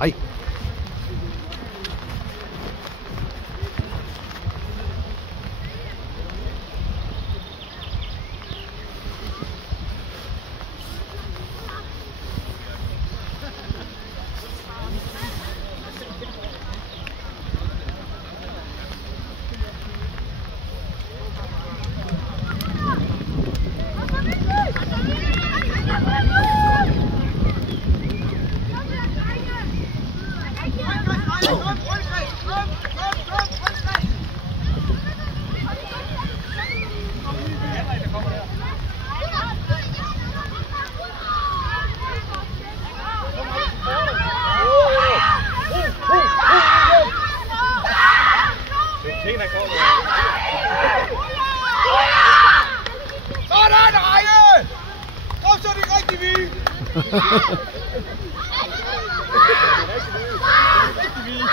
Ej. Sådan, drenge! Kom så, det er rigtig vildt! Rigtig vildt!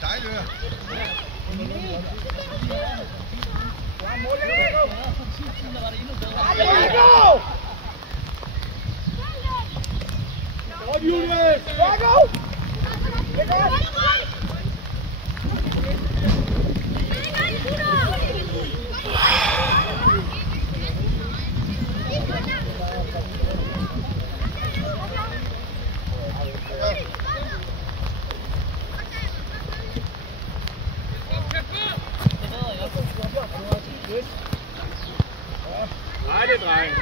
Dejligt her. Godt, Julius! Godt, go! Nej, det er dreng.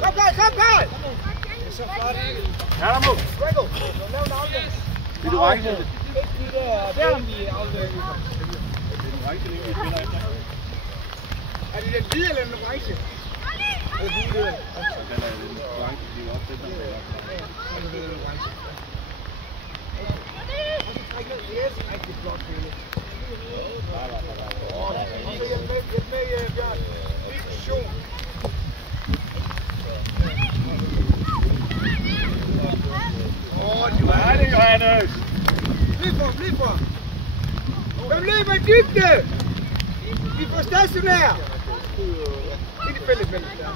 Kom, Karl! Kom, Karl! Det er så flot. Ja, der må. Gregor, lav en aflæg. Det er du orange. Ikke de der vi aflæg. Det er du orange, vi spiller efter. Er det den hvide eller den orange? Det er hvide. Så kalder jeg den orange, fordi vi også spiller med. Så er det den orange. Og så træk ned. Yes, rigtig flot spillet. Hjælp med, Bjørn. Position. Nej, det er Johannes. Bliv for. Hvem løber i dybde? Vi får stationær. Ind i fælles mellem der.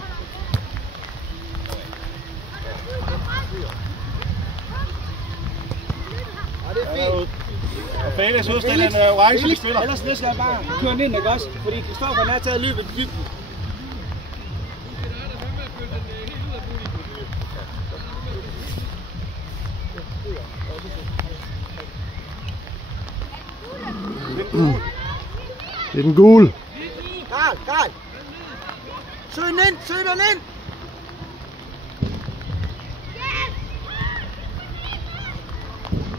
Ja, det er fint. Og Felix udstiller en orange, vi spiller. Ellers næste gang bare køre den ind, ikke også? Fordi Kristoffer har taget løbet i dybden. Det er den gule. Karl! Søg den ind!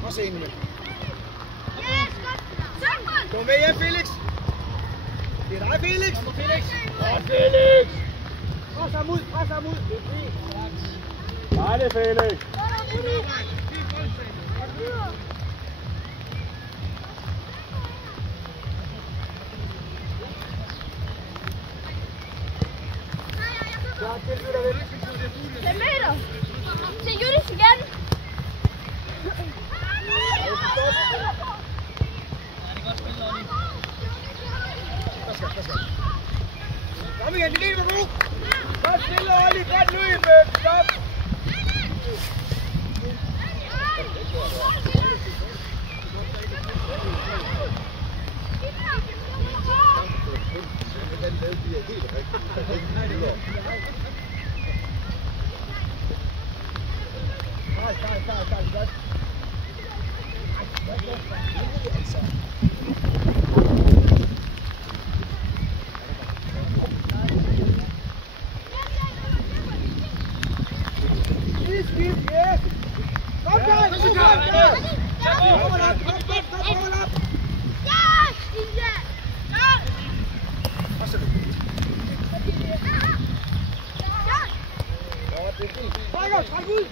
Også en med. Kom med hjem, Felix! Det er dig, Felix! Godt, Felix! Pres ham ud! Det er fint! Nej, det er Felix. Den meter! Se Julius igen! Kom igen, det er god! Godt stille, Olli! Godt løb! Stop! Træk ud!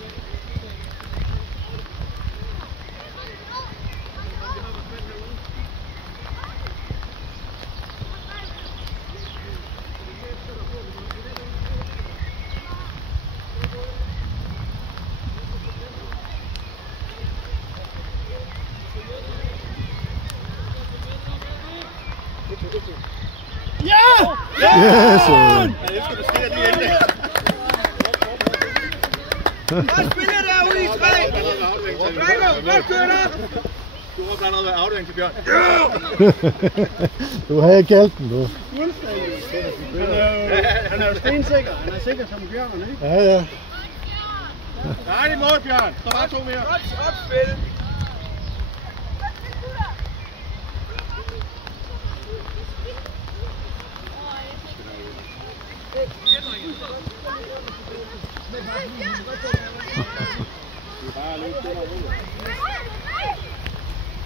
Yes! Jeg elsker, du sker lige inden det. Godt spillet derude i 3. Drago, godt kørt op. Du har blandt andet været aflevering til Bjørn. Du havde kaldt den, du. Han er jo stensikker. Han er sikker som Bjørn, ikke? Ja, ja. Nej, det er mål, Bjørn. Der var 2 mere. Godt opspil.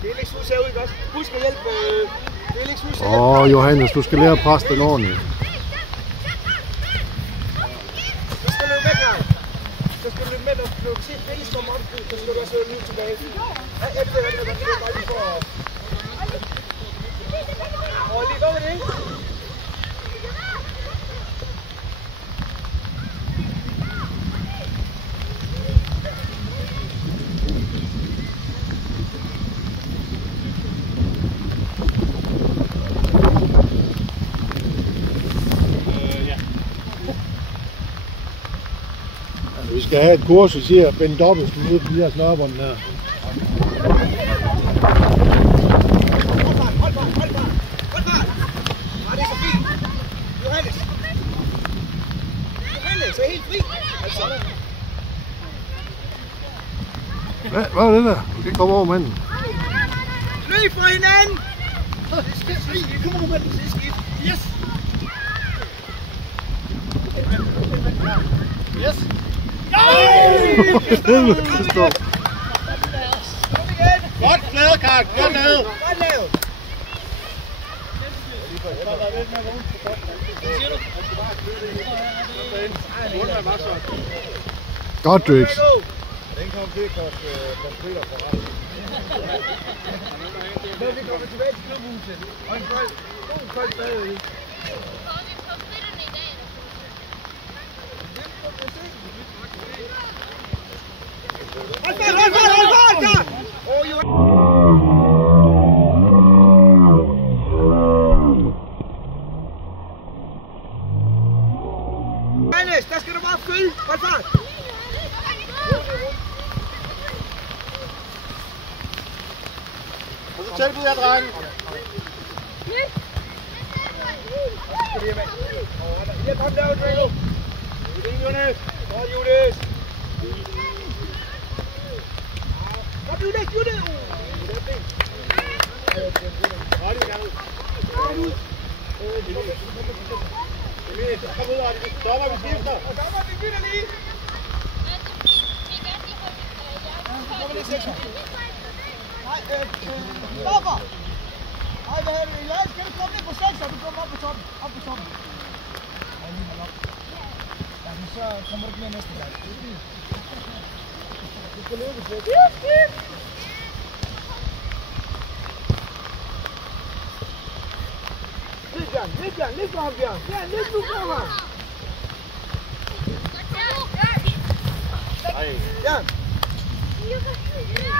Felix, du ser ud, ikke også? Husk at hjælpe. Felix, husk at hjælpe. Johannes, du skal lære at presse den ordentligt. Så skal du løbe med, Karl. Så skal du løbe med, når du ser Felix komme op, så skal du også løbe tilbage. Ja, det er det, det er bare lige for at... Lige over det, ikke? Vi skal have et kursus her, Bent Dobbelsen ude på de her snørbånd der. Hold fart. Det er så fint. Johannes er helt fri. Altså. Hvad var det der? Du kan komme over manden. Løb for hinanden. Det skal fri. Kom over med den sidste skift. Yes. Yes. Godt lavet, Karl. Godt lavet. Godt lavet. Godt, Drix. Den kom til at koste pomfritter for ret. Så vi kommer tilbage til klubhuset. Og en kold stadig. Hold fart! Johannes, der skal du bare følge. Hold fart! Og så tilbud jeg, drenge. Hjælp ham derovre, Drago. Jonas. Godt, Jonas. Kom, Jonas. Kom ud, Arne. Dommer, vi skifter. Dommer, vi bytter lige. Kommer lige 6'er. Nej, stopper. Nej, Johan, skal du komme ned på 6'er? Du kommer op på toppen. Ja, lige hold op. Ja, men så kommer du ikke med næste gang. Det er fint. Du skal løbe lidt. Lidt for ham, Bjørn. Ja, lidt nu for ham. Ja.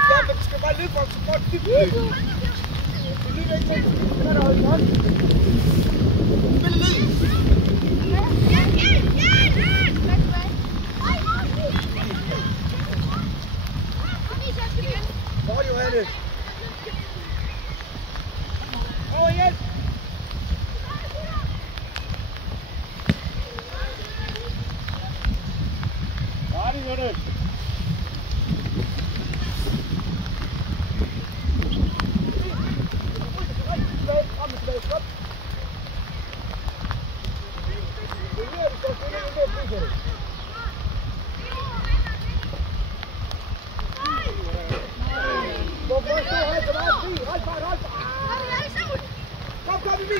Ja, men du skal bare løbe for ham, så får du dybt løb. Du løber ikke til, så er der holdt hånd. Spil løb. Hvor Johannes? Over igen. Arne, Jonas.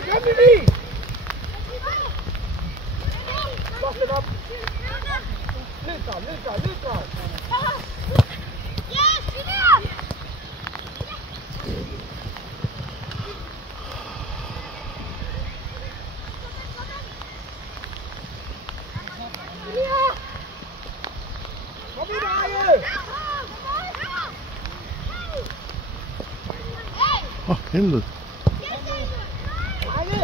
Kom, Emil! Lock it up! Lyt dig! Yes, William! Kom ind, Arje! Helvede. Arje!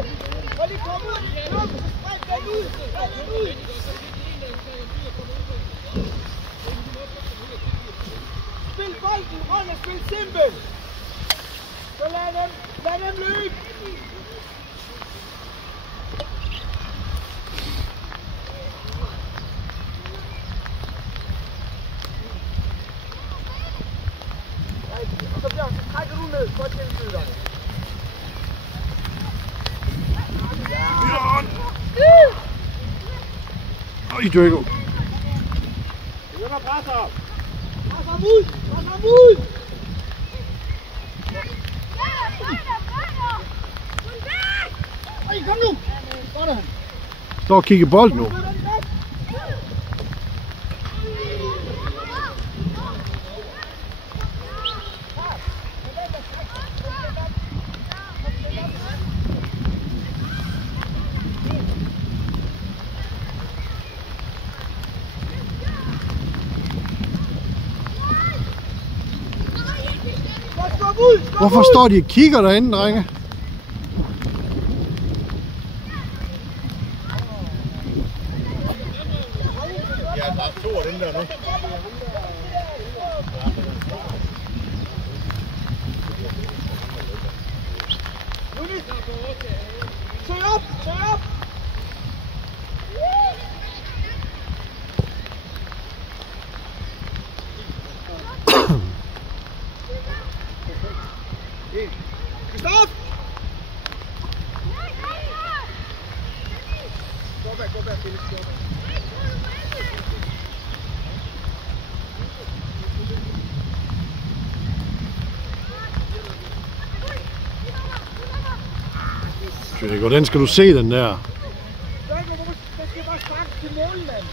Prøv lige at komme ud! Spil bolden, hold og spil simpelt. Så lad dem løbe. Og så Bjørn, så trækker du ned for tilbyderne. Oj, Drago. Begynder at presse op. Pres ham ud! Pres ham ud! Ej, kom nu! Sådan. Står og kigger bold nu. Hvorfor står de og kigger derinde, drenge? Ja, der er 2 af dem der nu. Søg op! Søg op! Stop! Gå bag, Felix, gå bag. Drago, den skal du se, den der. Den skal bare sparke til målmand.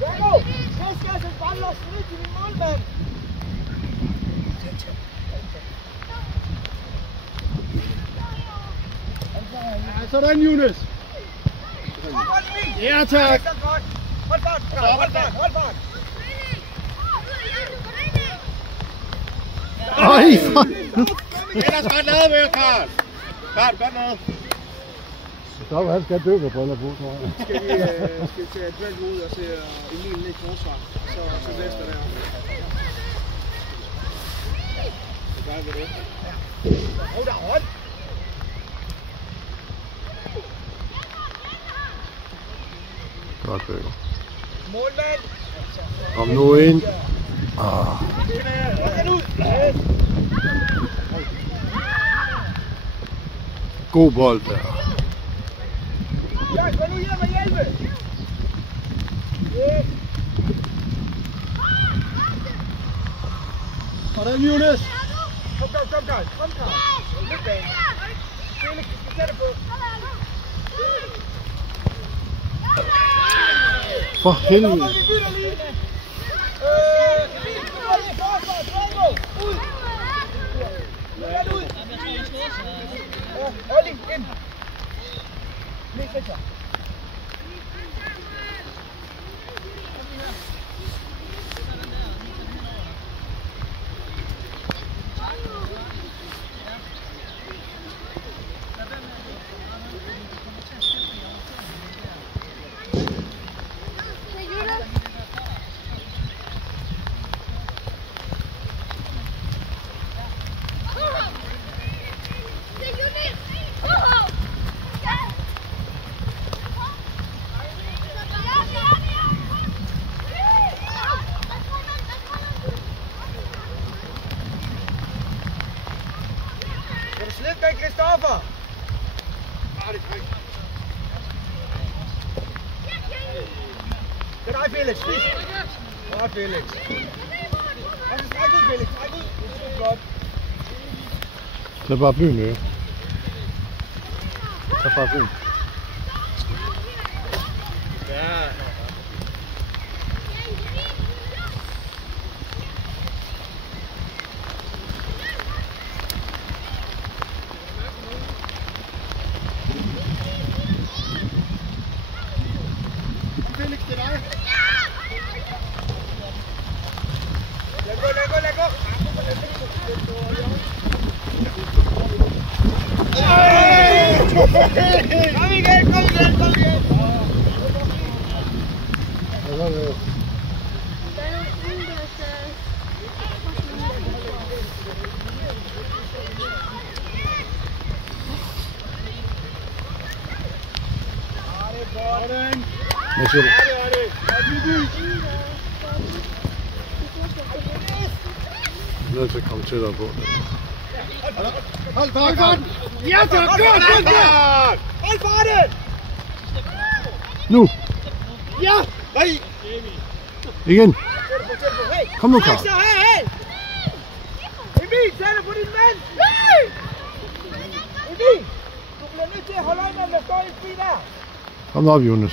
Drago, så skal jeg sætte bandlåsen ned til din målmand. Ja, sådan, Jonas. Ja, tak. Hold fart, hold fart, hold fart. Ej, for... Det er da godt lavet med, Karl. Karl, godt noget. Så han skal dø med briller på, tror jeg. Skal vi tage et valg ud og se Emil ned i forsvar, så Sylvester der. Så gør vi det. Der er hold! Godt, Drago. Målmand! Kom nu ind. God bold der. Ja, skal nu hjem og hjælpe! Sådan, Jonas. Kom, Karl! Kom, Karl! Lidt bag. Felix, vi skal sætte på. For helvede. Vi bytter lige. Ud! Lad ud! Olli, ind! Lige sekser. Kan du slippe den, Christoffer? Det er dig, Felix. Godt, Felix. Og så stræk ud, Felix. Stræk ud. Det er godt. Tag bare byen, ja. Tag bare byen. Ja. Felix, det er dig. Lad gå. Kom igen, kom igen, kom igen. Hvad siger du? Jeg er nødt til at komme tættere på. Hold farten! Ja, så godt! Hold farten! Nu! Ja! Nej! Igen! Hey! Kom nu, Karl! Hey! Emil, tag dig på din mand! Emil! Du bliver nødt til at holde øje med, om der står en fri der. Kom op, Jonas.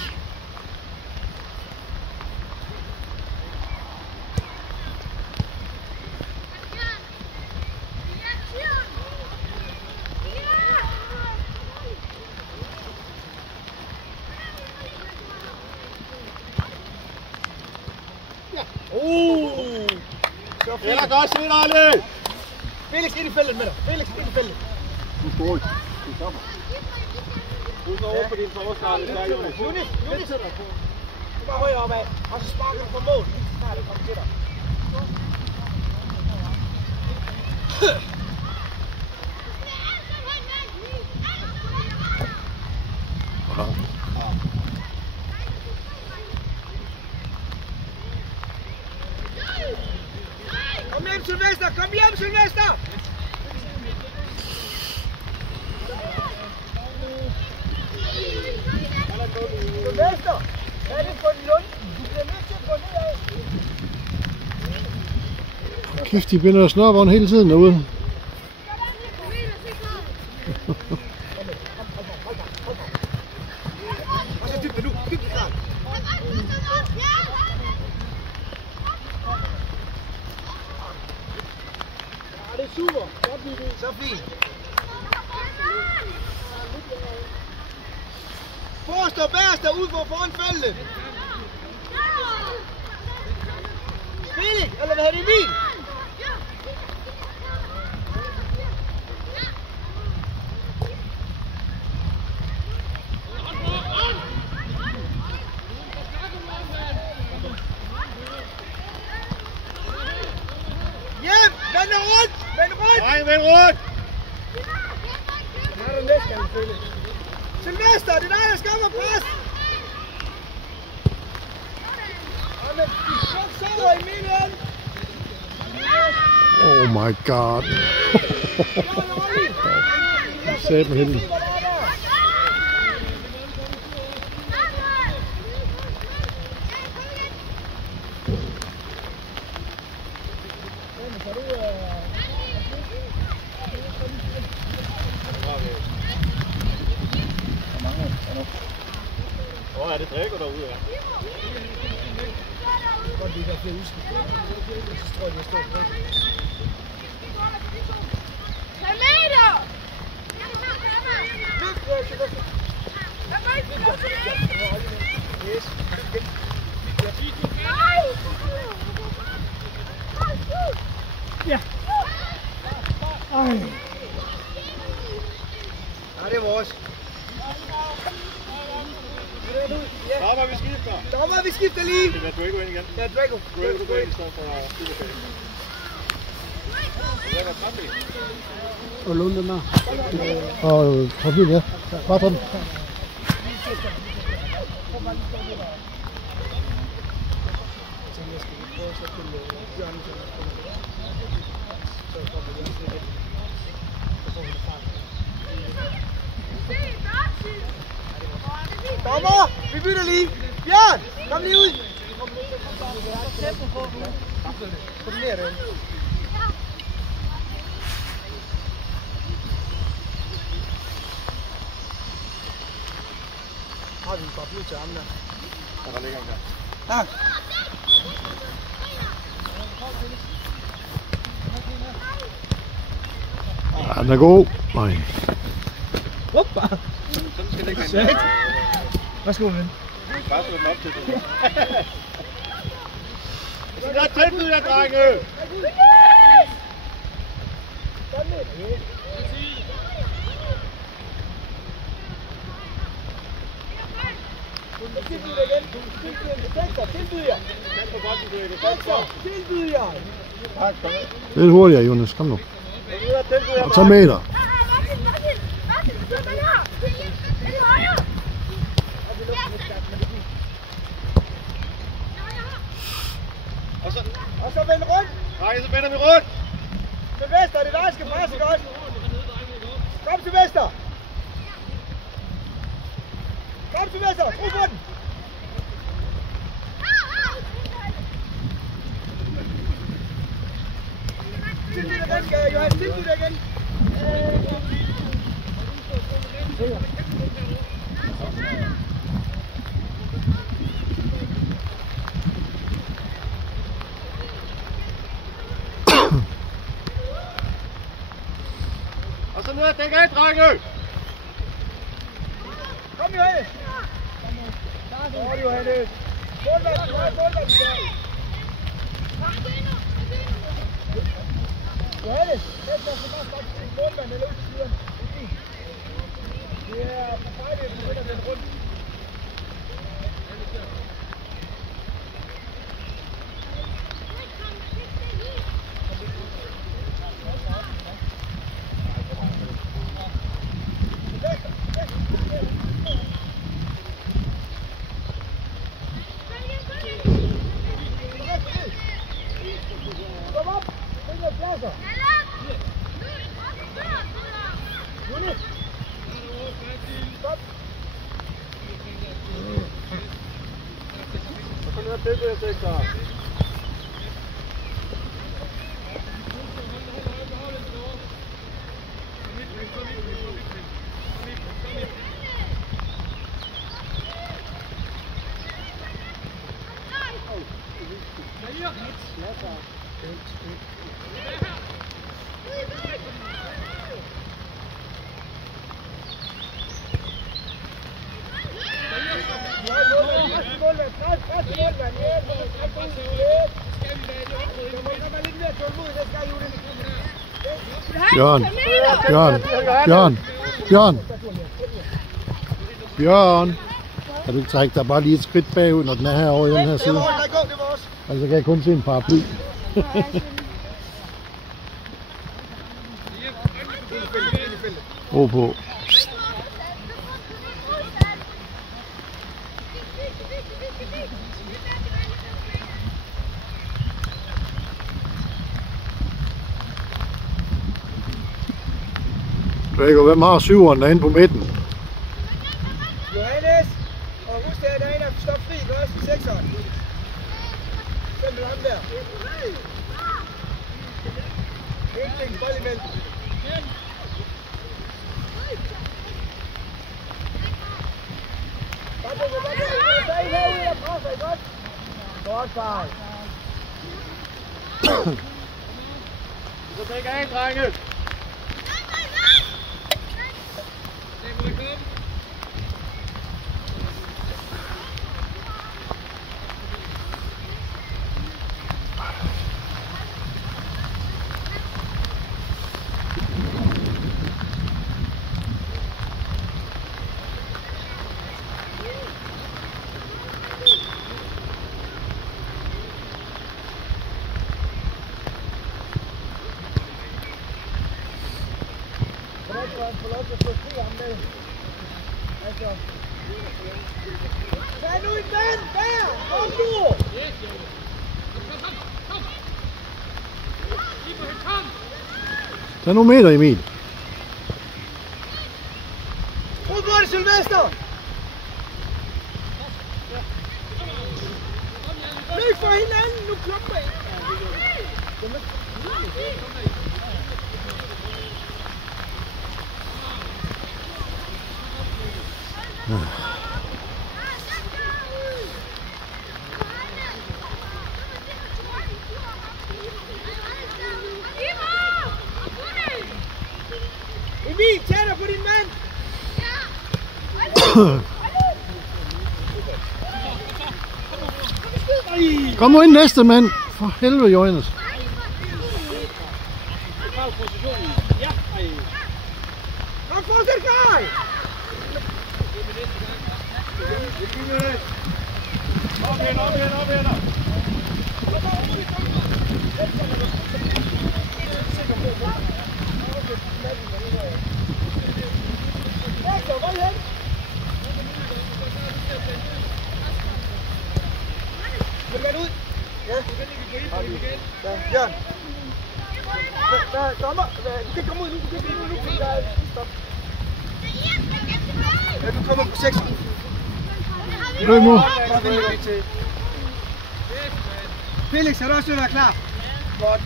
Så Det er godt set, Arne! Felix ind i feltet med dig. Felix ind i feltet. Du står ikke. Du stopper. Du står over på din forsvar. Jonas. Du bare højere opad. Og så sparker du på mål. Snart det kommer til dig. Kom hjem, Sylvester! Kom hjem, Sylvester! Sylvester! Hvad er det for en lund? Du bliver nødt til at gå nedad. Kæft, de binder snørbånd hele tiden derude. Og så dybt nu. Dybt klart. Det er super. Så fint. Forrest og bagerst er ude for foran feltet. Felix, eller hvad hedder det, Emil? Hjem! Vend rundt! Vend rundt! Nej, vend rundt! Her er det næste gang, Felix. Sylvester, det er dig, der skal op og pres! Jamen, så sover Emilian! Oh my god. Sæt med helvede. Hvor er det drikker derude, ja? Godt, det er flere udskifter. Så tror jeg, det står på. Tomater! Yes. Ja. Ej. Ja, det er vores. Dommer, vi skifter. Dommer, vi skifter lige. Det er Drago ind igen. Ja, Drago. Drago går ind i stedet for Superfælde. Det er godt træffe. Og låne den der. Og trafik, ja. Bare på den. Dommer, vi bytter lige. Bjørn, kom lige ud. Kom ned derinde. Har vi bare blod til ham der? Der ligger en der. Tak. Ja, den er god. Nej. Hoppa. Sådan skal det ikke være. Værsgo, ven. Bare slå den op til det. Der er tilbud jer, drenge! tilbyd igen. Tilbyd jer. Tilbyd jer. Lidt hurtigere, Jonas. Kom nu. Og tag med dig. Og så vend rundt. Nej, så vender vi rundt. Til Vester, det er dig, der skal presse godt. Kom til Vester. Kom til Vester, tro på den. Tilbyd dig igen, Johan, tilbyd dig igen. Og så ned og dæk af, drenge! Kom Johannes. Godt Johannes. Målmand. Johannes, efter så bare stop til målmand eller ud til siden. Det er for fejl, at du begynder den rundt. Kom op! Find noget pladser! Juni! Stop! Og så ned og dæk af, Sektor. Bjørn. Kan du ikke trække dig bare lige et skridt bagud, når den er herovre i den her side? Altså kan jeg kun se en paraply. Ro på. Gregor, hvem har syveren derinde på midten? Johannes! Og husk det, der er en, der står fri, gør også i sekseren. Simpel ham der. Ingenting, bold imellem. Bare det, der er en herude, der presser, godt? Godt, far. Så dæk af, drenge! Tag nu en mand! Der! Kom nu! Tag nogle meter, Emil. Ud på det, Sylvester! Løb for hinanden! Nu klumper I! Emil, tag dig på din mand! Kom nu ind næste mand. For helvede, Johannes. Kom, fortsæt, Kaj! Bjørn. Dommer, du kan komme ud nu, Stop. Ja, du kommer på 6. Løb nu. Felix, har du også været klar? Godt.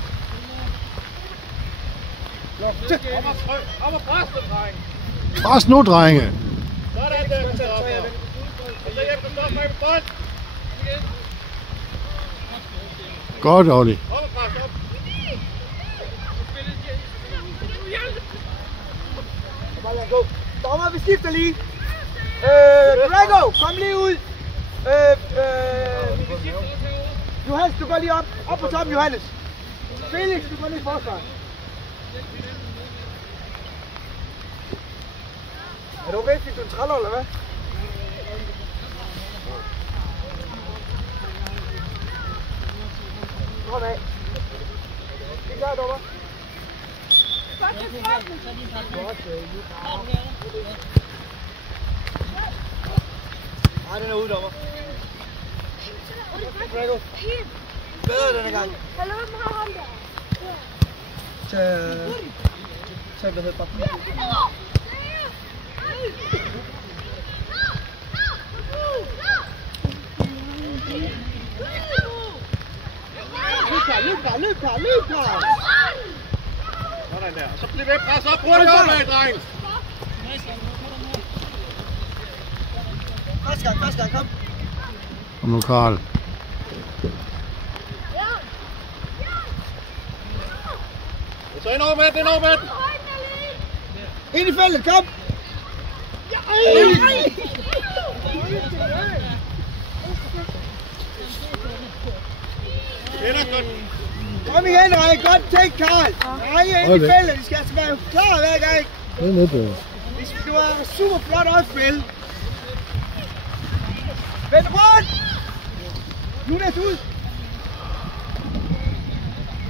Op og pres den, dreng. Pres nu, drenge. Sådan der, Christoffer. Og så hjem, stop mig på bold. Godt, Olli. Op og pres, op. Dommer, vi skifter lige. Drago, kom lige ud. Johannes, du går lige op. Op på toppen, Johannes. Felix, du går lige i forsvar. Er du okay? Fik du en træller, eller hvad? Kom af. Det er klar, dommer. Nej, den er ude, dommer. Drago. Bedre denne gang. Tag hvad hedder bare. Løb klar. Sådan der. Så bliver vi presset op. Hurtigt opad, dreng. Første gang, kom. Kom nu, Karl. Så ind over med den, Ind i feltet, kom. Kom igen, Rej. Godt tænkt, Karl. Rej ind i feltet. De skal altså være klar hver gang. Det er lidt bedre. Det var super flot opspil. Vend rundt. Jonas ud.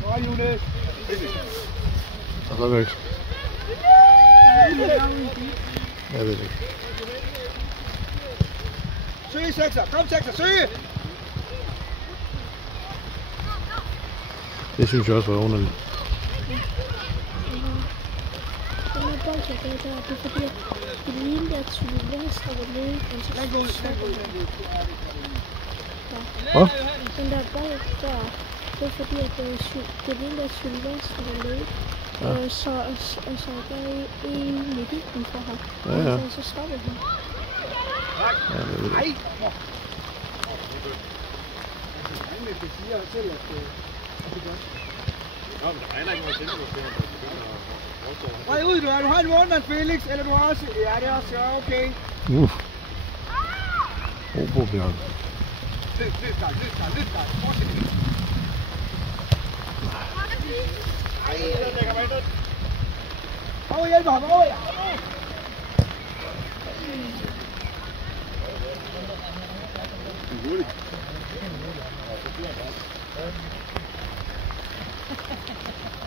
Godt, Jonas. Og så væk. Jeg ved det ikke. Søge, sekser. Kom, sekser. Søge. Det synes jeg også var underligt. Den her bold, jeg gav der, det er fordi, at det lignede der til venstre var nede, og så Lad gå ud. Hvad? den der bold der, det er fordi, at det lignede der til venstre var nede, og så der i midten for ham, Ja. og så stoppede han. Ja, det ved jeg. Nej. Det siger selv, at det er godt. Nå, men der er ikke noget sindssygt, hvis du begynder at overstå. Rej ud, du har en måned, Felix, eller du har også... Ja, det er også okay. Ro på, Bjørn. Løb, Karl. Fortsæt. Ej, den lægger mig ind. Over hjælper ham, over jer.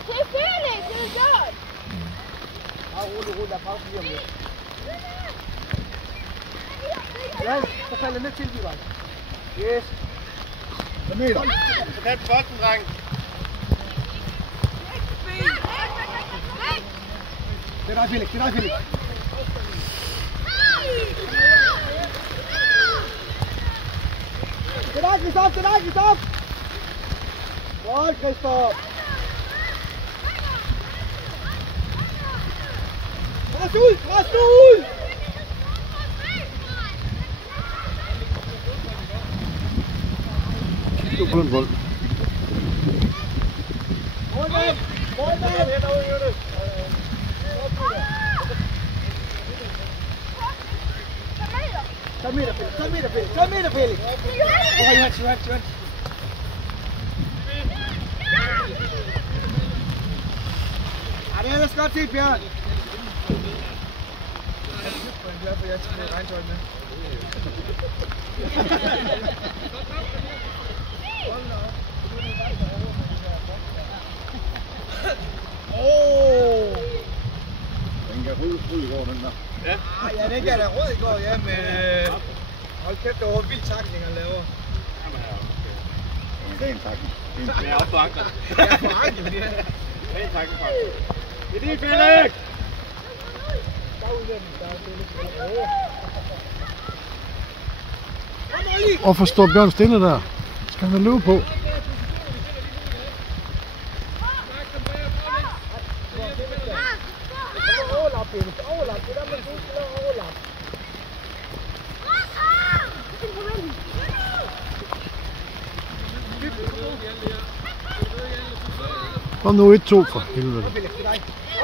Det er Felix, det er godt. Rolig, der er pause lige om lidt. Ja, så falder ned til de vej. Yes. Meter. Så kan du bolden, dreng. Det er dig, Felix. Det er dig, Christoph. Godt, Christoph. Pres ud. Kig du på en bold. Målmand. Tag meter, Felix. Johannes. Ja, det er ellers godt set, Bjørn. altid fået regntøj med. Den kan rød i går, den der. Ja, den gav da rød i går, ja, men hold kæft, det var vild takling, han laver. Det er en takling. Det er også forankret. Det er forankret, ja. Det er en takling, faktisk. Det er din, Felix! Hvorfor står Bjørn stille der? Skal han løbe på? Kom nu 1-2 for helvede.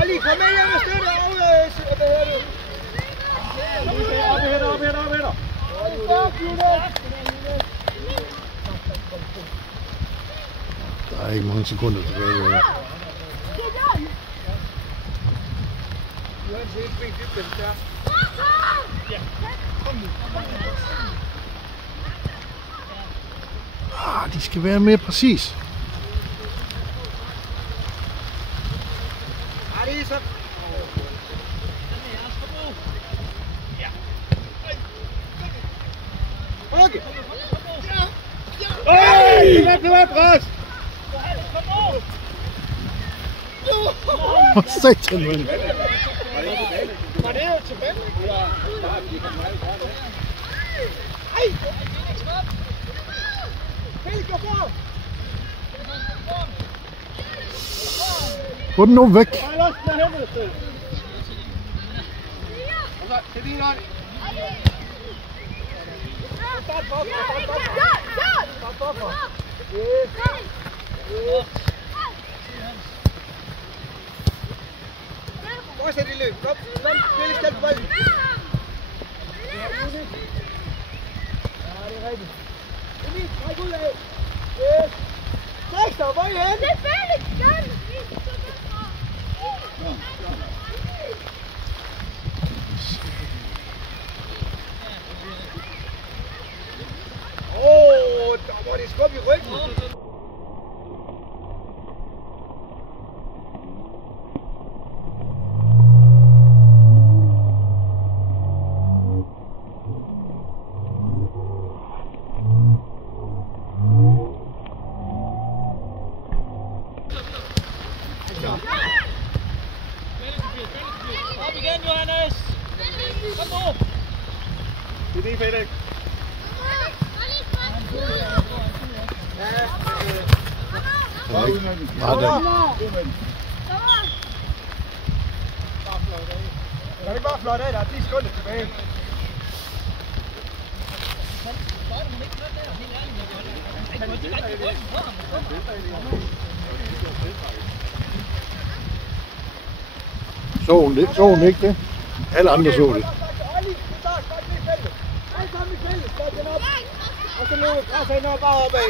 Olli, kom med hjem og støtte Op i hætter. Der er ikke mange sekunder tilbage. De skal være mere præcis. Det var pres! Hvor satan, mand. Var det jo tilbage? Ej! Felix, gå for! Få den nu væk. Det er din hånd. Start for! Fortsæt i løb. Kom, Felix, skal du bolden. Ja, det er rigtigt. Emil, træk ud af. Yes. Dexter, hvor er I henne? Det er Felix, gør det! Der var det skub i ryggen. Op igen, Johannes! Kom nu! Det er din, Felix. Bare den. Kan du ikke bare flot af? Der er 10 sekunder tilbage. Så hun ikke det? Alle andre så det. Olli, vi tager straks i feltet. Alle sammen i feltet. Stop den op. Og så løber græsser ind og bare opad.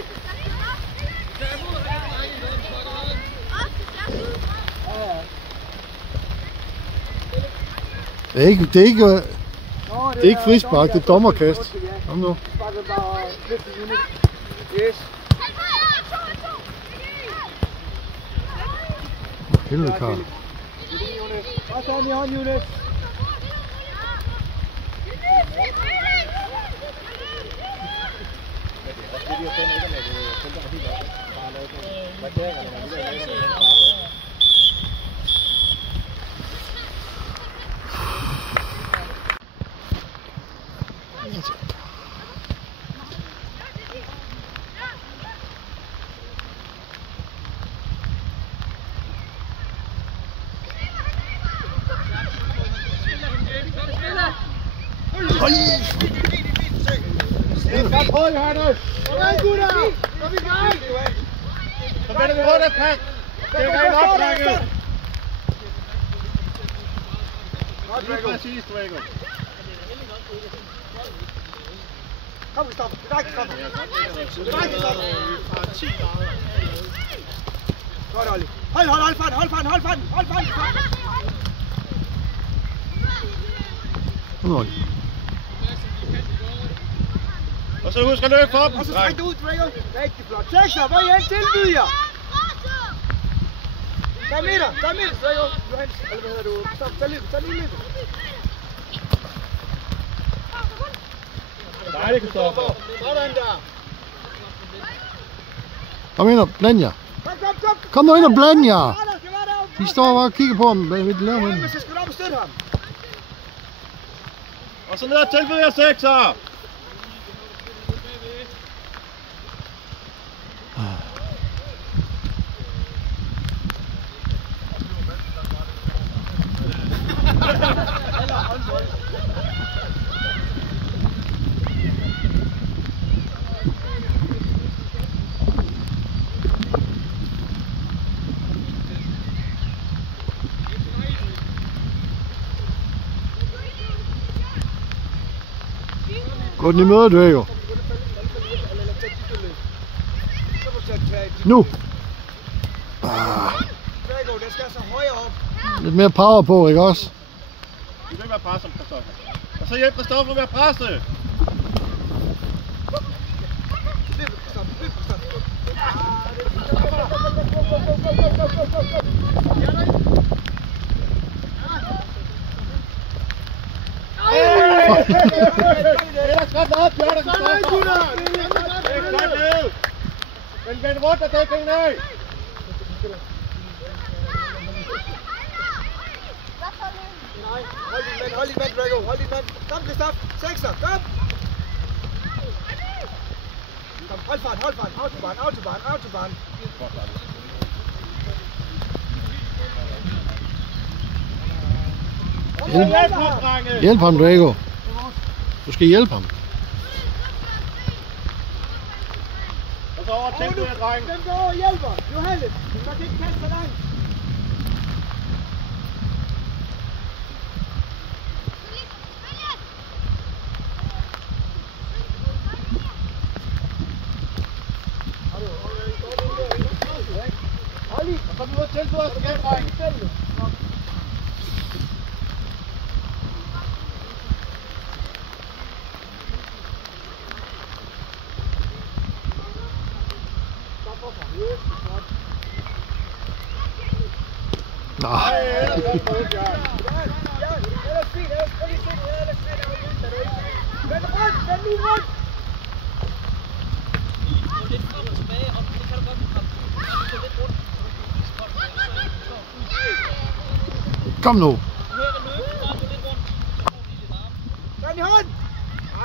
Det er ikke frispark, det er dommerkast. Kom nu. Sparker bare 50 minutter. Yes. Helvede, Karl. Og så er den i hånd, Julius. Godt på, Johannes! Kom igen, gutter! Kom i gang! Så vender vi rundt af pak! Det er ikke op, drenge! Lige præcis, Drago. Kom, Kristoffer! Det er dig, Kristoffer! Det er dig, Kristoffer! Godt, Olli! Hold fanden! Kom nu. Og så husk at løbe for dem. Og så træk det ud, Drago. Rigtig flot. Sekser, hvad er en tilbyde jer? 5 meter, Drago. Johannes, eller hvad hedder du? Stop, tag lige lidt. Dejligt, Kristoffer. Sådan der. Kom ind og bland jer. Kom. Kom nu ind og bland jer. Der skal være deroppe. De står bare og kigger på ham, hvad vil de lave med Ja, dem? men så skal du op og støtte ham. Og så ned og tilbyde jer sekser. Gå den i møde, Drago. Nu. Drago, den skal så højere op. Lidt mere power på, ikke også? Du vil være presse om Kristoffer. Og så hjælp Kristoffer med at presse. Løb, stop. Ellers godt op, gør det Kristoffer. Godt ned. Men vend rundt og dæk en af. Hold din mand, Drago. Hold din mand. Kom, Kristoff. Sekser, kom. Kom, hold fart. Autobahn. Hjælp ham, Drago. Du skal hjælpe ham. Og så over tilbyde jer, drenge. Dem går over og hjælper. Johannes, man kan ikke kaste så langt. Og kom ud og tilbyde os igen, drenge. Kom nu. Tag i hånd.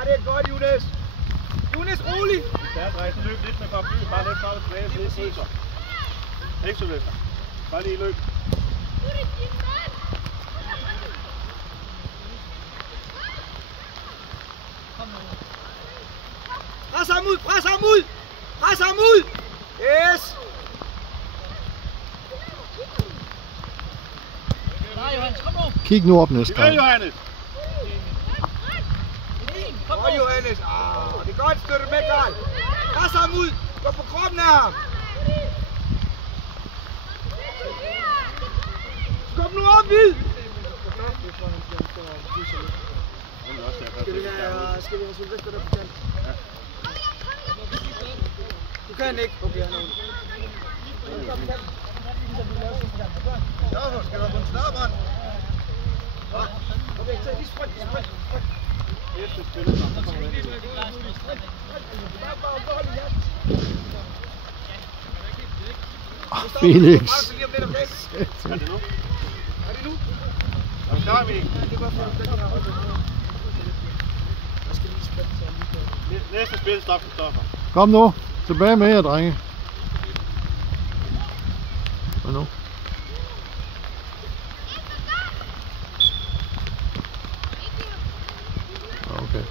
Det er godt, Jonas. Jonas, rolig. Ja, drenge, så løb lidt med paraply. Bare lidt frem og tilbage, så det fryser. Ikke så lidt. Bare lige løb. Pres ham ud. Yes. Kig nu op næste Vel, gang. Johannes. Godt, Johannes. Det er godt støtte med, Karl. Pres ham ud. Gå på kroppen af ham. Kom nu op, Hvid. Skal vi have Sylvester der på kant? Ja. Du kan ikke. Okay, han er ude. Skal du have på en snørbånd? Okay, så lige sprint. Felix. Er det nu? Er det nu? Er du klar, Emil? Det er godt for, at du kan holde. Jeg skal lige sprinte så lige. Næste spil, stop Kristoffer. Kom nu. Tilbage med jer, drenge. Hvad nu? Okay.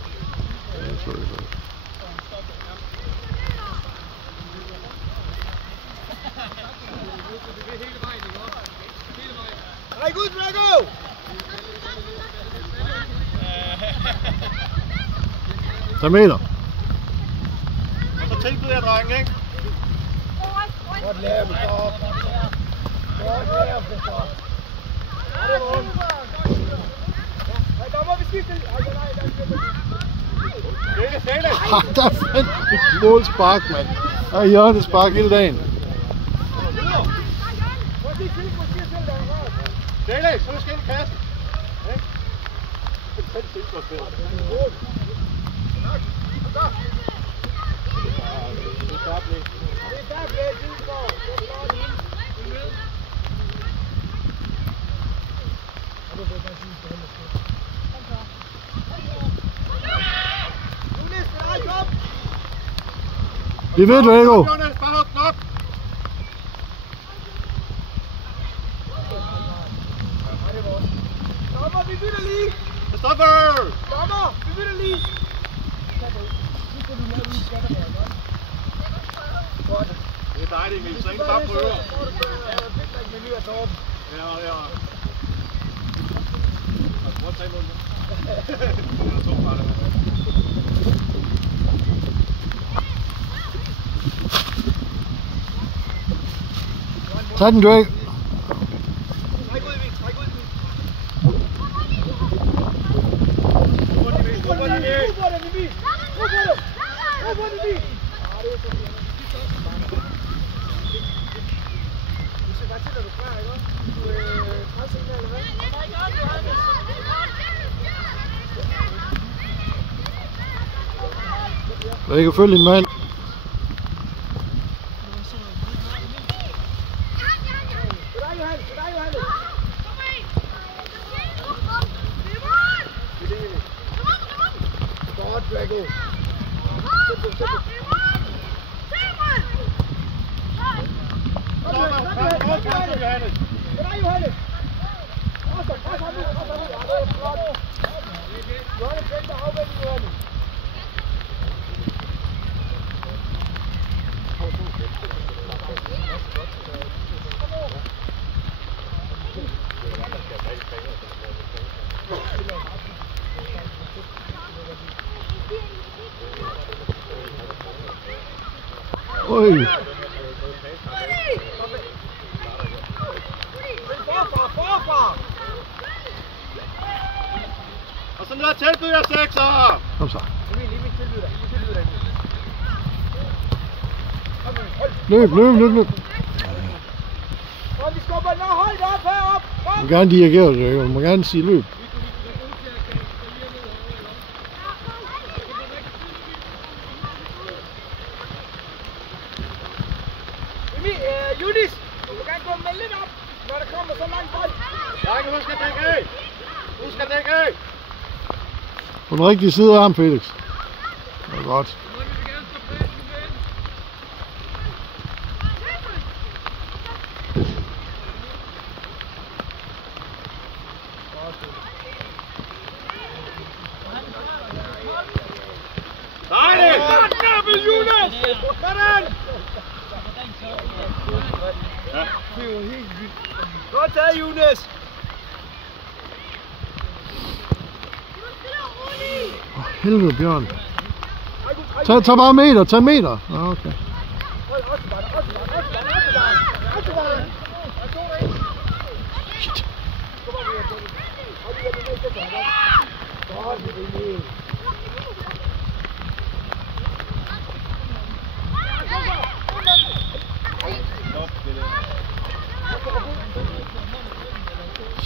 Ja, sorry. Træk ud, Drago! Tag med dig. Og så tilbyder jeg drengen, ikke? Godt lavet, Kristoffer. Godt lavet, Kristoffer. Dommer, vi skifter. Der er fandme et målspark, mand. Der er hjørnespark hele dagen. Felix, så skal ind i kassen. Vi ved du ikke. Bare hold den op. Dommer, vi bytter lige. Stopper! Dommer, vi bytter lige. Det er dejligt, Emil. Så ikke bare prøver. Ja, ja. Prøv at tage munden. Jeg tror bare det. Tag den, Drake. Træk ud, Emil. Træk ud, Emil. Jeg kan følge din mand. Oj! Og så ned og tilbyde jer sekser! Kom så. Løb, løb, løb, løb. Vi skubber den højt op, herop! Du må gerne dirigere det, du må gerne sige løb. Junis, du må gerne gå med lidt op, når der kommer så langt bold. Drenge, husk at dække af! Husk at dække af! På den rigtige side af ham, Felix. Det er godt. Dejligt! Godt, Jonas! Sådan! Ja. Godt taget, Jonas! Helvede, Bjørn. Tag bare meter, tag meter. Nå, okay. Shit.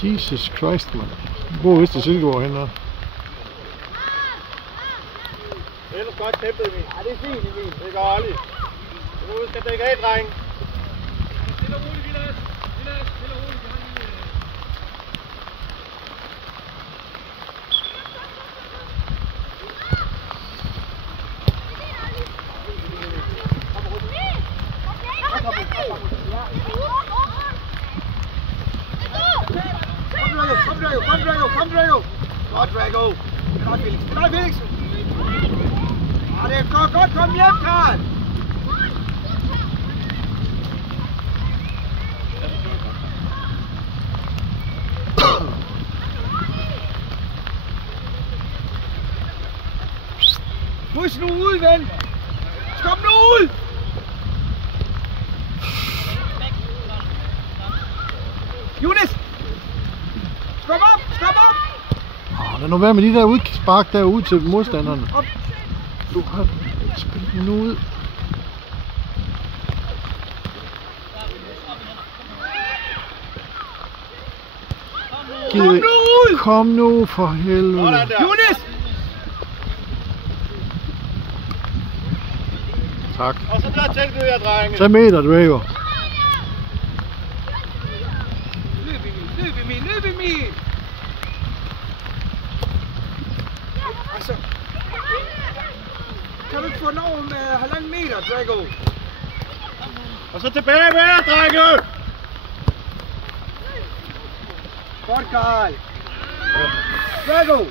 Jesus Christ, man. Hvor vidste Silkeborg hen der? Ellers godt tæppet, Emil. Ja, det er fint, Emil. Det går aldrig. Nu skal dække af, dreng. Stille og roligt, Vilas. Vilas, stille og roligt. Kom, Drago! Godt, Drago! Det er Felix! Det er Felix! Ja, det er godt! Kom hjem, Karl! Push nu ud, ven! Skub nu ud! Jonas! Skub op! Skub op! Lad nu være med de der udspark derude til modstanderne. Du har spillet den ud. Kom nu for helvede. Jonas! Tak. Og så der tilbyder jeg, drenge. 3 meter, Drago. Løb Emil! Altså, kan du ikke få den over med 1,5 meter, Drago? Og så tilbage med jer, drenge. Godt, Karl. Drago!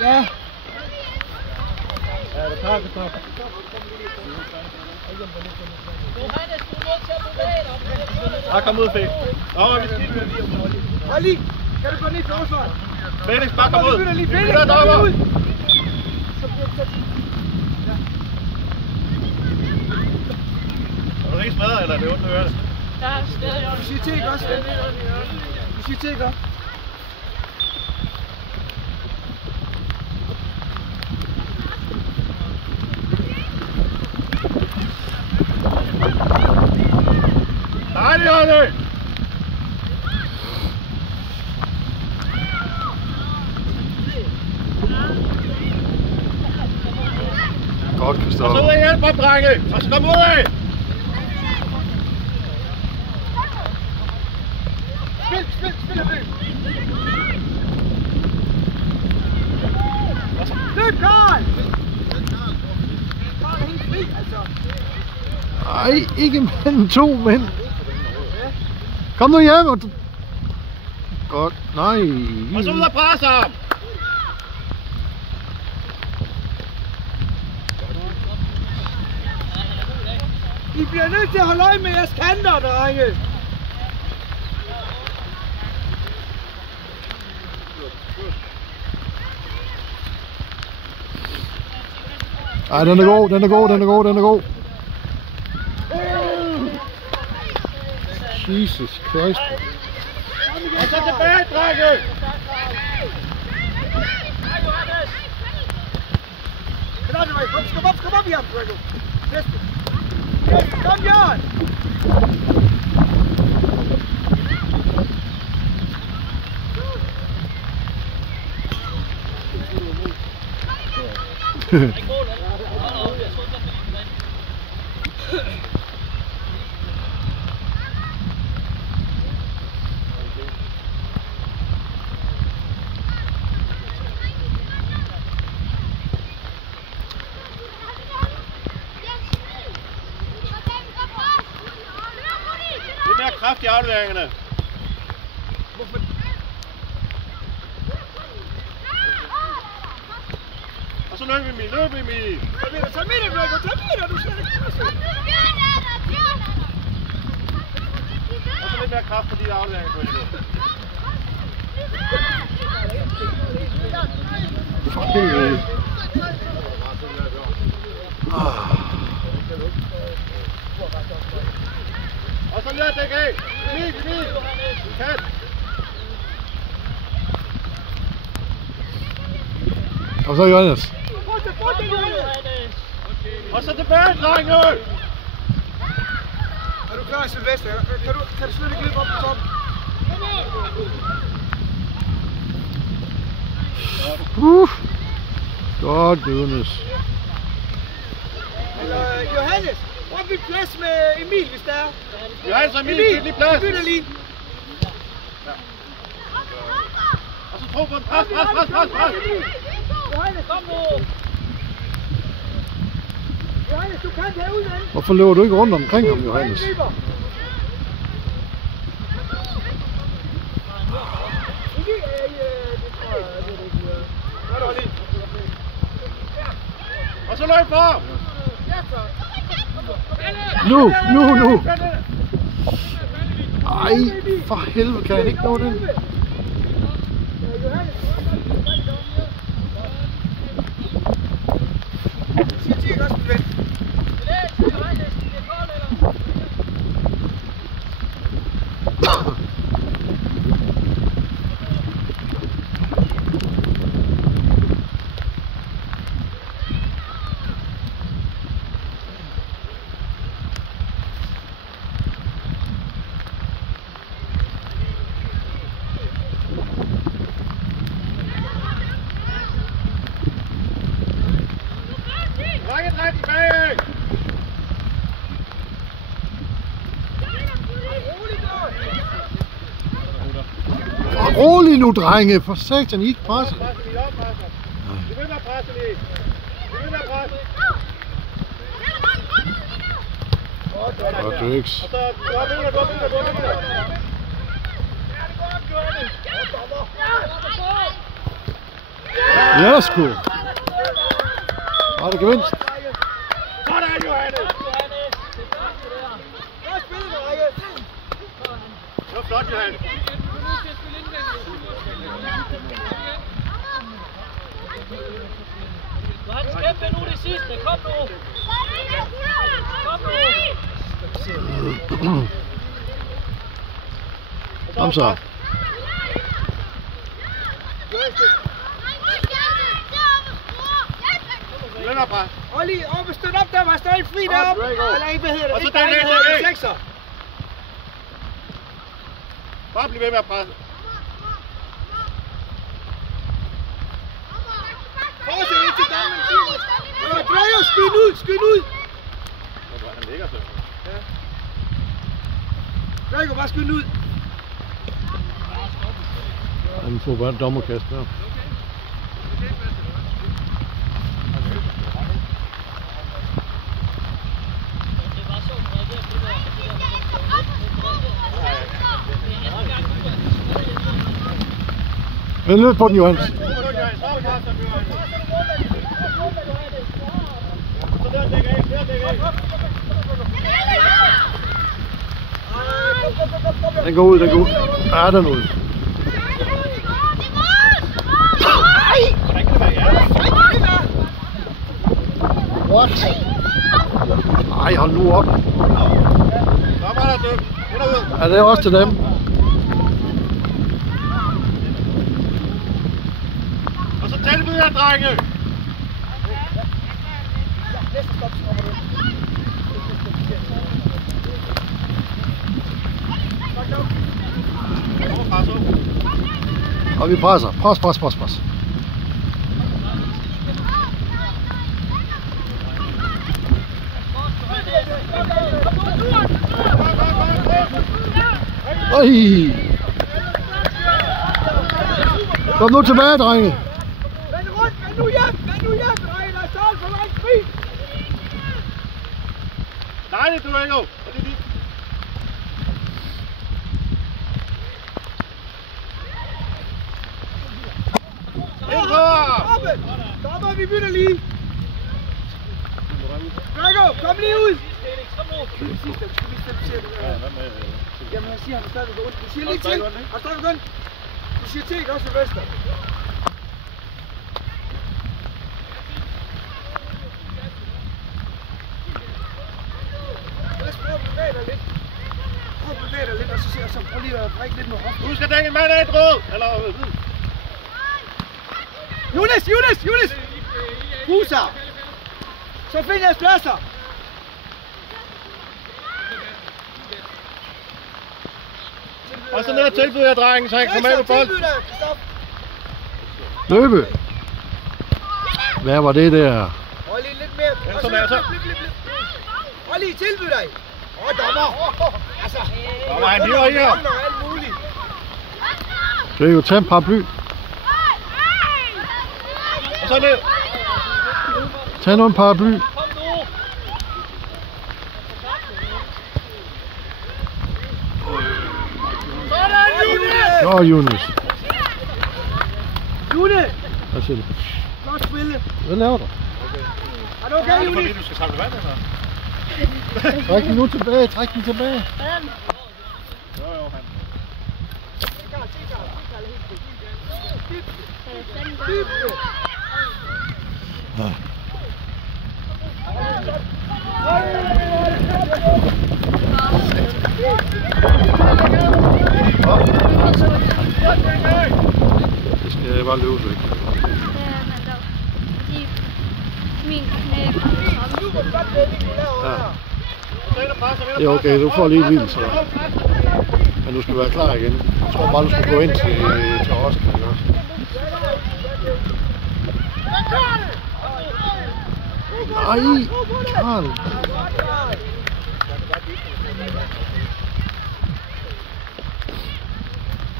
Ja. Ja, det tager vi tak. Ja, kom ud, Fæk. Nå, vi skal lige. Ali, kan du gå ned til forsvaret? Felix, bare kom ud. Vi Felix, bytter derovre. ud. Er du ikke smadret, eller er det ondt at høre det? Du siger til, ikke også? Du siger til, ikke også? Nej, det gør det! Godt, Og så ud Kristoffer. og hjælp ham, drenge! Og så kom ud af! Spil løb! Løb, Karl! Karl er helt fri, altså. Ej, ikke mellem 2 mænd. Kom nu hjem. Godt, nej. Og så ud og presse ham! I bliver nødt til at holde øje med jeres kanter, drenge. Ej, den er god. Jesus Christ. Og så tilbage, drenge! Kom op, Jan, Drago. Næste. Kom, Jan! Lidt mere kraft i afleveringerne. Og så løb Emil. Tag med, Drago, du skal ikke passe. Og så lidt mere kraft på de afleveringer, du har For helvede. Og så lad dække af. Emil. Du kan. Og så Johannes. Og så tilbage, drenge! Er du klar, Sylvester? Kan du slet ikke løbe op på toppen? Godt, Johannes. Eller Johannes, prøv at bytte plads med Emil, hvis der er. Johannes og Emil, byt lige plads. bytter lige. Og så tro på en pres. Johannes, kom nu. Johannes, du kan tage ud af den. Hvorfor løber du ikke rundt omkring ham, Johannes? Og så løb for! Nu! Ej, for helvede, kan han ikke nå den? Rolig nu, drenge. For satan, I ikke presse. Bliv ved med at presse lige. Bliv ved med at presse. Og Dix. Og så du har vinder. Ja, sgu. Var det gevinst? Sådan, Johannes. Godt spillet, drenge. Det var flot, Johannes. Johannes, kæmpe nu det sidste. Kom nu. Kom nu. Kom så. Olli, op og støt op der, var stadig fri deroppe. Eller ikke, hvad hedder det? Og så Ikke den dig, her, der hedder den det, sekser. Bare bliv ved med at presse. Fortsæt ind til Danmark, Simon. Drejer, skyd ud. Han ligger så. Drejer, bare skyd ud. Han får bare et dommerkast der. Vend lidt på den, Johannes. Den går ud, Ja, den er ud. What? Ej, hold nu op. Ja, det er også til dem. Og så tilbyd jer, drenge. Og vi presser. Pres. Ej! Kom nu tilbage, drenge. Vend rundt, vend nu hjem, drenge. Lad os starte for langt fri. Nej, det er du ikke. Og det er dit. Stopper, vi bytter lige. Drago, kom lige ud. Jamen, han siger, han er stadig ondt. Du siger lige til. Han stadig ondt. Du siger til, ikke også Vester. Lad os prøve at bevæge dig lidt. Og så siger jeg, så prøv lige at brække lidt med hoften. Du skal dække en mand af et råd. Eller Jonas! Husa! Så find jeres pladser! og så ned og tilbyde jer, drenge, så han kan komme af på bold. Løbe! Hvad var det der? Hold lige lidt mere. Ja, så med, så. Hold lige, tilbyde dig. Dommer. Altså. Dommer, han hiver i her. Alt muligt. Det er jo tag en paraply. Og så ned. Tag nu en paraply. Nå, Jonas. June! Hvad siger du? Godt spille. Hvad laver du? Er du okay, June? Fordi du skal samle vand, eller? Træk den nu tilbage, træk den tilbage. Jo, han. Det skal jeg bare løbe væk. Min knæ. Ja. Det er okay, du får lige et vildt så. Men du skal være klar igen. Jeg tror bare, du skal gå ind til Oscar, ikke også? Nej, Karl.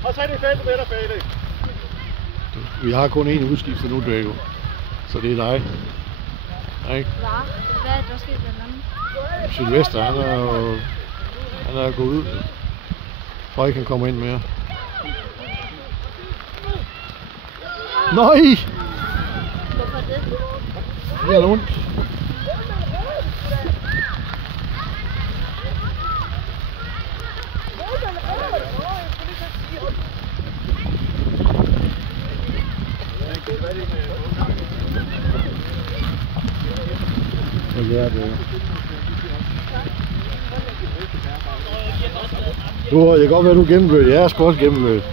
Og så er det feltet med dig, Fede. Vi har kun én udskiftet nu, Drago. Så det er dig. Ikke? Hvad er det, der sker den anden? Sylvester, han er gået ud. For ikke han kommer ind mere. Nej! Hvorfor det? Det er ondt. Ja, det. Det kan godt være, du er gennemblødt. Jeg er sgu også gennemblødt.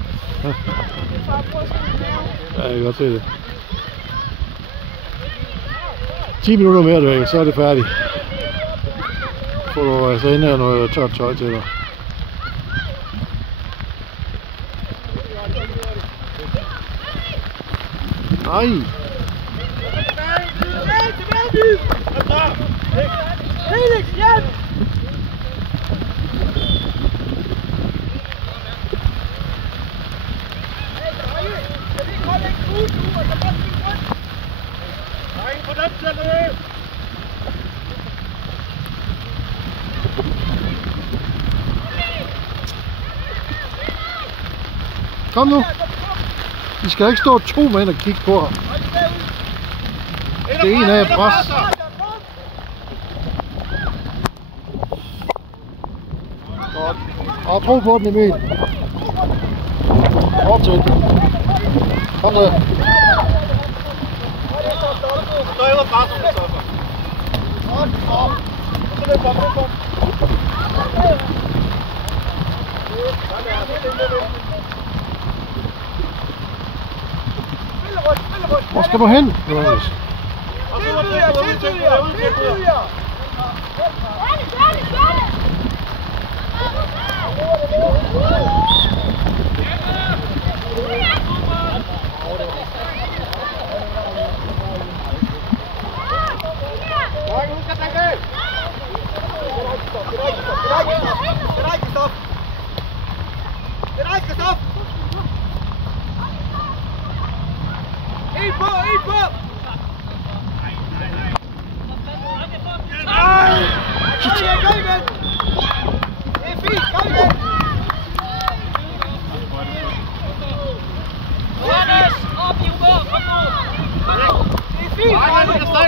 Ja, jeg kan godt se det. 10 minutter mere, Drago, så er det færdigt. Får du altså ind her noget tørt tøj til dig. Nej! Felix, hjælp! Kom nu! Vi skal ikke stå 2 mænd og kigge på ham. Det er en af pres. Godt. Og tro på den, Emil. Fortsæt. Kom ned. Stå ud og presser, Christoffer. Så løb op. Hvor skal du hen, Johannes?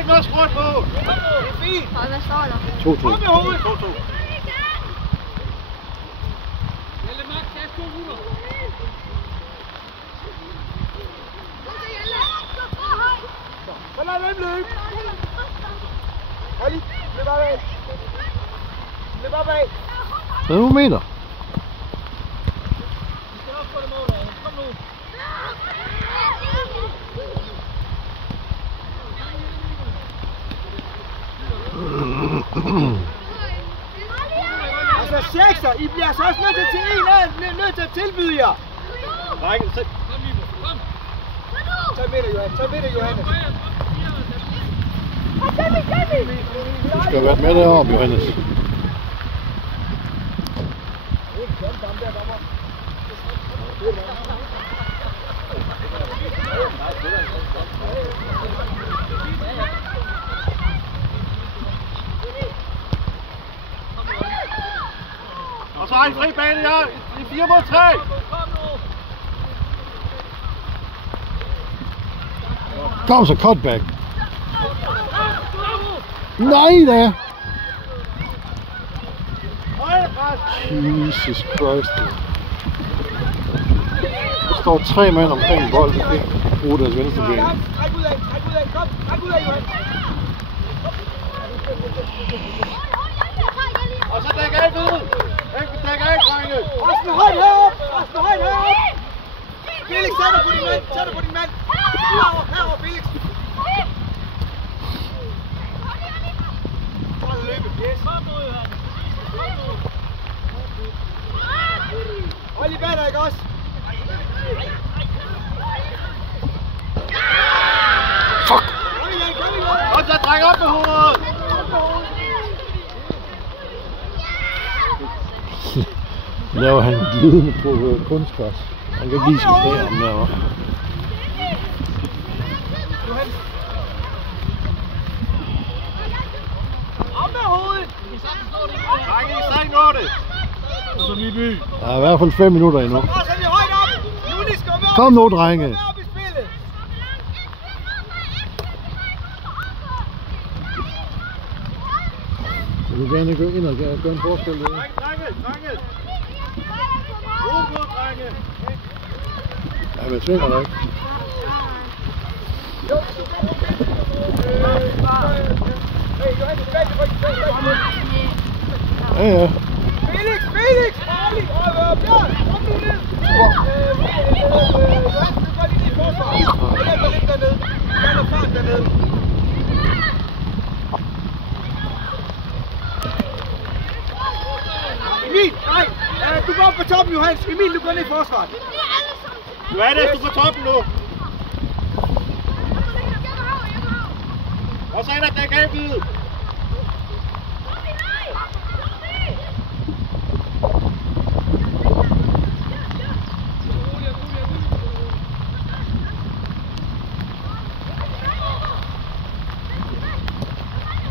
Hvad står der? 2-2. Så lad dem løbe. Hold lige. Løb opad. Løb opad. Hvad du mener? Altså 6'er, I bliver altså også nødt til en af nødt til at tilbyde jer. Rækken, så... Så med dig, Johannes. Du skal have været med deroppe, Johannes. Og så har I fri bane her i 4 mod 3. Kom så, cutback. Nej da! Jesus Christ. Der står 3 mænd omkring bolden, de kan ikke bruge deres venstre ben. Træk ud af, kom. Træk ud af, Johan. Og så dæk af, Viden. Dæk af, drenge. Resten højt herop. Felix, sæt dig på din mand. Herover, Felix. Bare løbe, yes. Hold lige bag dig, ikke også? Fuck! Kom igen. Og så træk op med hovedet. Laver han glidende på kunstgræs. Han kan ikke lide sin knæ om derovre. Johan. Op med hovedet! Drenge, I skal ikke nå det. Så Viby. Der er i hvert fald 5 minutter endnu. Så er vi højt op! Junis, kom op! Kom nu, drenge. Kom op i spillet! Jeg vil gerne gå ind og gøre en forskel. Drenge! God, drenge! Ja, men svinger der ikke. Ja. Felix! Ærlig! Og Bjørn! Kom nu ned! Johan, du går lige i forsvaret. Hjælper lidt dernede. Hjælper fart dernede. Emil! Nej! Du går op på toppen, Johan. Emil, du går ned i forsvaret. Johannes, du er på toppen nu. Og så ind og dække af bydet.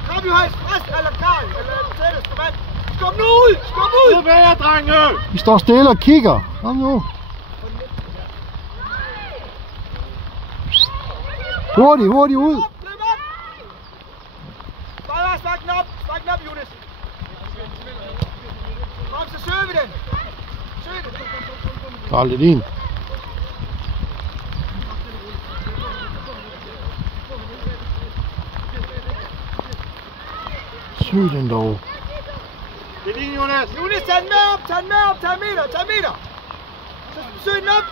Kom, Johan! Fræst eller Karl! Eller tætteste mand! Skub nu ud! Skub ud! Ud med jer, drenge! Vi står stille og kigger. Kom nu. Hurtigt ud. Løb op! Bare spark den op! Spark den op, Jonas! Kom, så søger vi den! Søg den! Karl, det er din. Søg den dog. Det er din, Jonas! Jonas, tag den med op! Tag en meter! Så søg den op!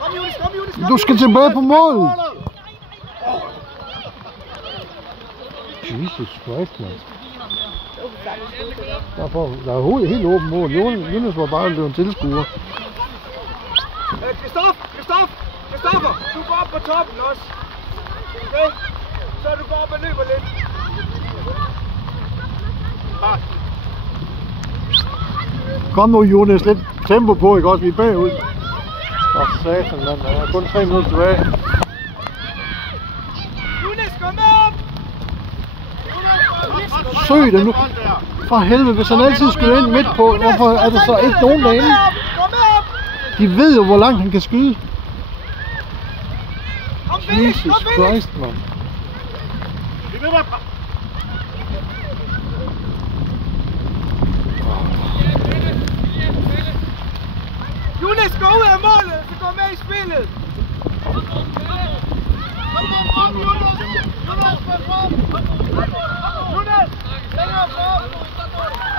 Kom, Jonas! Du skal tilbage på mål. Jesus Christ, man. Der er helt åben mål. Jonas var bare blevet tilskuer. Kristoffer, du går op på toppen også. Okay? Så du går op og løber lidt. Kom nu, Jonas, lidt tempo på, ikke også? Vi er bagud. For satan, mand. Der er kun 3 minutter tilbage. Jonas, kom med op! Søg den nu. For helvede, hvis han altid skyder ind midt på, hvorfor er der så ikke nogen derinde? Kom med op! De ved jo, hvor langt han kan skyde. Kom, Felix! Jesus Christ, mand. Vi vil bare... Jonas, gå ud af målet, så gå med i spillet!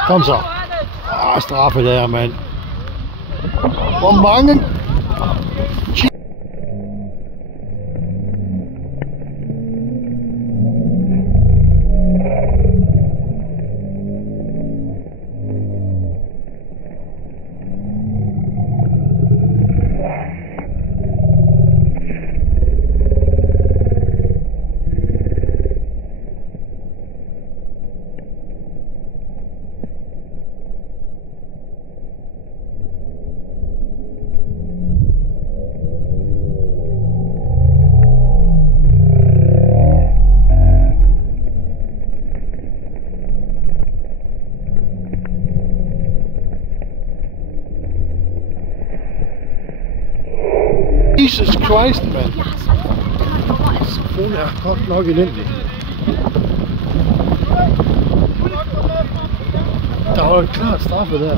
Kom så. Straffe der, mand. Hvor mange? Jesus Christ, mand. Hun er godt nok elendig. Der var et klart straffe der.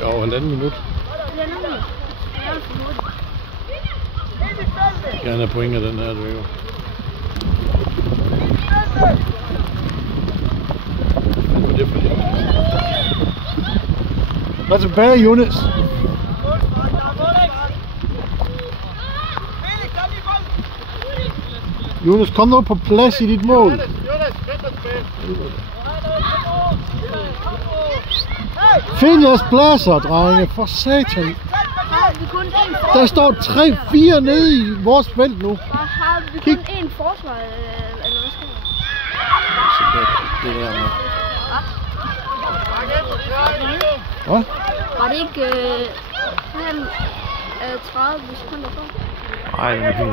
Jo, 1,5 minut. Gerne have point af den her, du jo. Hvad er det for det? Hvad tilbage, Jonas? Jonas, kom nu på plads i dit mål. Find jeres pladser, drenge. For satan. kun én forsvar? Der står 3-4 nede i vores felt nu. Har vi kun én forsvar, eller hvad skal det? Det der med. Hvad? Hvad? Var det ikke 30 sekunder før? Nej, det er fint.